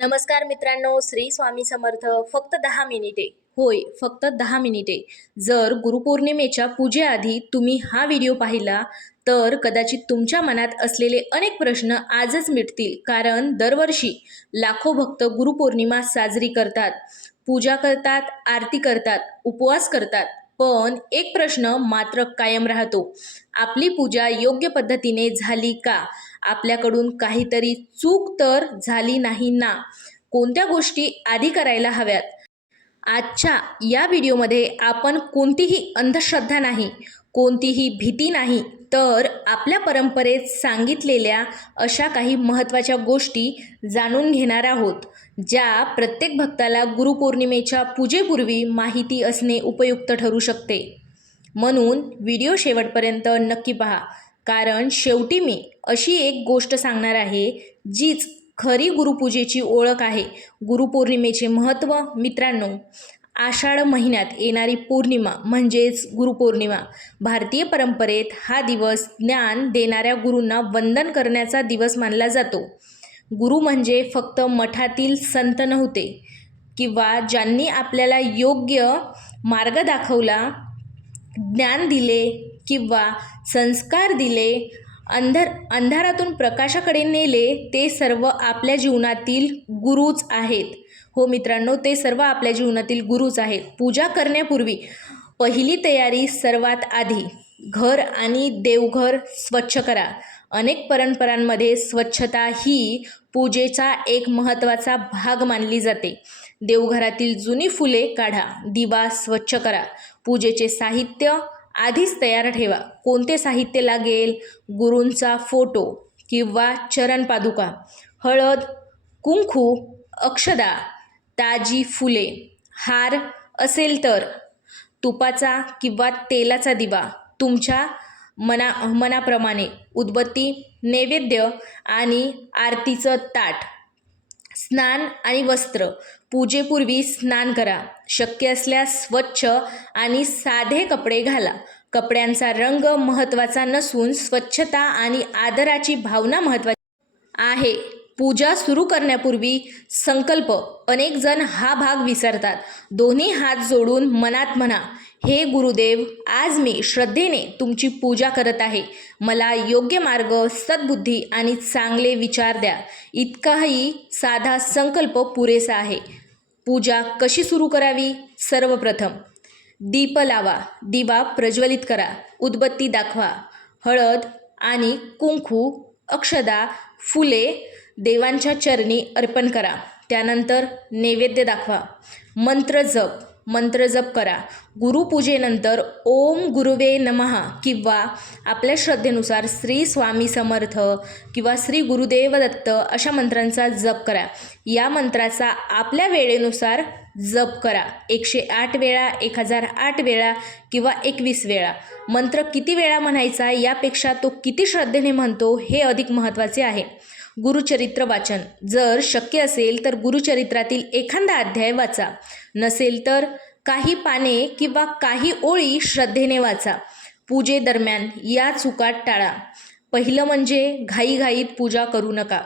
नमस्कार मित्रांनो, श्री स्वामी समर्थ. फक्त 10 मिनिटे. होय, फक्त 10 मिनिटे. जर गुरुपौर्णिमेच्या पूजेआधी तुम्ही हा व्हिडिओ पाहिला तर कदाचित तुमच्या मनात असलेले अनेक प्रश्न आजच मिटतील. कारण दरवर्षी लाखो भक्त गुरुपौर्णिमा साजरी करतात, पूजा करतात, आरती करतात, उपवास करतात. पण एक प्रश्न मात्र कायम राहतो, आपली पूजा योग्य पद्धतीने झाली का? आपल्याकडून काहीतरी चूक तर झाली नाही ना? कोणत्या गोष्टी आधी करायला हव्यात? आजच्या या व्हिडिओमध्ये आपण कोणतीही अंधश्रद्धा नाही, कोणतीही भीती नाही, तर आपल्या परंपरेत सांगितलेल्या अशा काही महत्त्वाच्या गोष्टी जाणून घेणार आहोत, ज्या प्रत्येक भक्ताला गुरुपौर्णिमेच्या पूजेपूर्वी माहिती असणे उपयुक्त ठरू शकते. म्हणून व्हिडिओ शेवटपर्यंत नक्की पहा, कारण शेवटी मी अशी एक गोष्ट सांगणार आहे जीच खरी गुरुपूजेची ओळख आहे. गुरुपौर्णिमेचे महत्त्व. मित्रांनो, आषाढ महिन्यात येणारी पौर्णिमा म्हणजेच गुरुपौर्णिमा. भारतीय परंपरेत हा दिवस ज्ञान देणाऱ्या गुरूंना वंदन करण्याचा दिवस मानला जातो. गुरु म्हणजे फक्त मठातील संत नव्हते किंवा ज्यांनी आपल्याला योग्य मार्ग दाखवला, ज्ञान दिले किंवा संस्कार दिले, अंधारातून प्रकाशाकडे नेले, ते सर्व आपल्या जीवनातील गुरुच आहेत. हो मित्रांनो, ते सर्व आपल्या जीवनातील गुरुच आहेत. पूजा करण्यापूर्वी पहिली तयारी सर्वात आधी घर आणि देवघर स्वच्छ करा. अनेक परंपरांमध्ये स्वच्छता ही पूजेचा एक महत्त्वाचा भाग मानली जाते. देवघरातील जुनी फुले काढा, दिवा स्वच्छ करा, पूजेचे साहित्य आधीच तयार ठेवा. कोणते साहित्य लागेल? गुरूंचा फोटो किंवा चरण पादुका, हळद, कुंकू, अक्षदा, ताजी फुले, हार असेल तर तुपाचा किंवा तेलाचा दिवा, तुमच्या मनाप्रमाणे उदबत्ती, नैवेद्य आणि आरतीचं ताट. स्नान आणि वस्त्र. पूजेपूर्वी स्नान करा. शक्य असल्यास स्वच्छ आणि साधे कपडे घाला. कपड्यांचा रंग महत्त्वाचा नसून स्वच्छता आणि आदराची भावना महत्त्वाची आहे. पूजा सुरू करण्यापूर्वी संकल्प. अनेक जण हा भाग विसरतात. दोन्ही हात जोडून मनात म्हणा, हे गुरुदेव, आज मी श्रद्धेने तुमची पूजा करत आहे. मला योग्य मार्ग, सद्बुद्धी आणि चांगले विचार द्या. इतकाही साधा संकल्प पुरेसा आहे. पूजा कशी सुरू करावी? सर्वप्रथम दीप लावा, दिवा प्रज्वलित करा, उदबत्ती दाखवा, हळद आणि कुंकू, अक्षदा, फुले देवांच्या चरणी अर्पण करा. त्यानंतर नैवेद्य दाखवा. मंत्र जप करा. गुरुपूजेनंतर ओम गुरुवे नमः किंवा आपल्या श्रद्धेनुसार श्री स्वामी समर्थ किंवा श्री गुरुदेव दत्त अशा मंत्रांचा जप करा. या मंत्राचा आपल्या वेळेनुसार जप करा. 108 वेळा, 1008 वेळा किंवा 21 वेळा. मंत्र किती वेळा म्हणायचा यापेक्षा तो किती श्रद्धेने म्हणतो हे अधिक महत्त्वाचे आहे. गुरुचरित्र वाचन. जर शक्य असेल तर गुरुचरित्रातील एखादा अध्याय वाचा. नसेल तर काही पाने किंवा काही ओळी श्रद्धेने वाचा. पूजेदरम्यान या चुका टाळा. पहिलं म्हणजे घाईघाईत पूजा करू नका.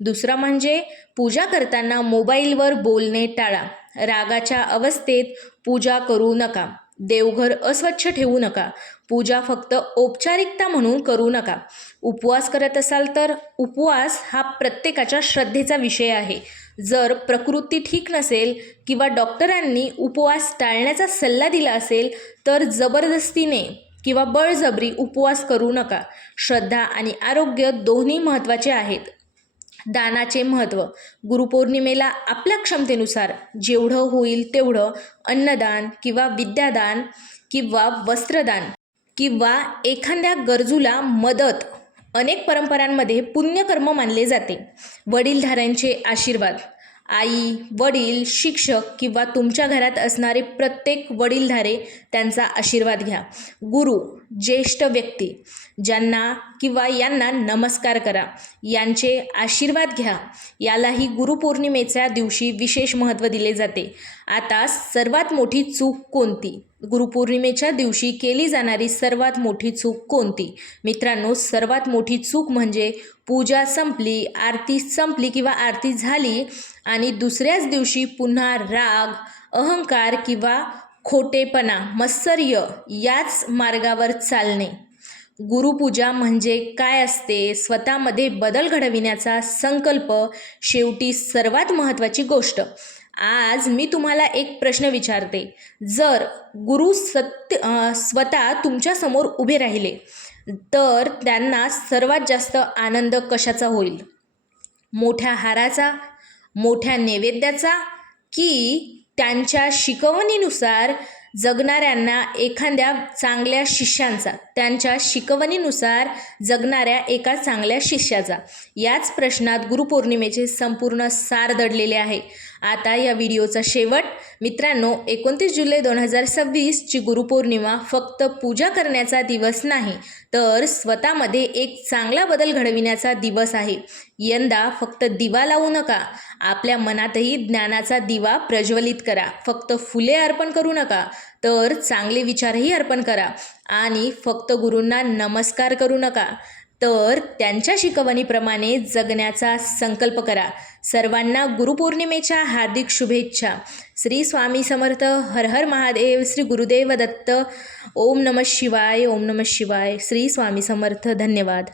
दुसरं म्हणजे पूजा करताना मोबाईलवर बोलणे टाळा. रागाच्या अवस्थेत पूजा करू नका. देवघर अस्वच्छ ठेवू नका. पूजा फक्त औपचारिकता म्हणून करू नका. उपवास करत असाल तर उपवास हा प्रत्येकाच्या श्रद्धेचा विषय आहे. जर प्रकृती ठीक नसेल किंवा डॉक्टरांनी उपवास टाळण्याचा सल्ला दिला असेल तर जबरदस्तीने किंवा बळजबरी उपवास करू नका. श्रद्धा आणि आरोग्य दोन्ही महत्त्वाचे आहेत. दानाचे महत्त्व. गुरुपौर्णिमेला आपल्या क्षमतेनुसार जेवढं होईल तेवढं अन्नदान किंवा विद्यादान किंवा वस्त्रदान किंवा एखाद्या गरजूला मदत. अनेक परंपरांमध्ये पुण्यकर्म मानले जाते. वडीलधाऱ्यांचे आशीर्वाद. आई, वडील, शिक्षक किंवा तुमच्या घरात असणारे प्रत्येक वडीलधारे त्यांचा आशीर्वाद घ्या. गुरु, ज्येष्ठ व्यक्ती, ज्यांना किंवा यांना नमस्कार करा, यांचे आशीर्वाद घ्या. यालाही गुरुपौर्णिमेच्या दिवशी विशेष महत्त्व दिले जाते. आता सर्वात मोठी चूक कोणती? गुरुपौर्णिमेच्या दिवशी केली जाणारी सर्वात मोठी चूक कोणती? मित्रांनो, सर्वात मोठी चूक म्हणजे पूजा संपली, आरती संपली किंवा आरती झाली आणि दुसऱ्याच दिवशी पुन्हा राग, अहंकार किंवा खोटेपणा, मत्सर्य याच मार्गावर चालणे. गुरुपूजा म्हणजे काय असते? स्वतःमध्ये बदल घडविण्याचा संकल्प. शेवटी सर्वात महत्त्वाची गोष्ट. आज मी तुम्हाला एक प्रश्न विचारते. जर गुरु स्वतः तुमच्यासमोर उभे राहिले तर त्यांना सर्वात जास्त आनंद कशाचा होईल? मोठ्या हाराचा, मोठ्या नैवेद्याचा की त्यांच्या शिकवणीनुसार जगणाऱ्यांना एखाद्या चांगल्या शिष्यांचा, त्यांच्या शिकवणीनुसार जगणाऱ्या एका चांगल्या शिष्याचा? याच प्रश्नात गुरुपौर्णिमेचे संपूर्ण सार दडलेले आहे. आता या व्हिडिओचा शेवट. मित्रांनो, 29 जुलै 2026ची गुरुपौर्णिमा फक्त पूजा करण्याचा दिवस नाही, तर स्वतःमध्ये एक चांगला बदल घडविण्याचा दिवस आहे. यंदा फक्त दिवा लावू नका, आपल्या मनातही ज्ञानाचा दिवा प्रज्वलित करा. फक्त फुले अर्पण करू नका, तर चांगले विचारही अर्पण करा. आणि फक्त गुरूंना नमस्कार करू नका, तर त्यांच्या शिकवणीप्रमाणे जगण्याचा संकल्प करा. सर्वांना गुरुपौर्णिमेच्या हार्दिक शुभेच्छा. श्री स्वामी समर्थ. हर हर महादेव. श्री गुरुदेव दत्त. ओम नमः शिवाय. ओम नमः शिवाय. श्री स्वामी समर्थ. धन्यवाद.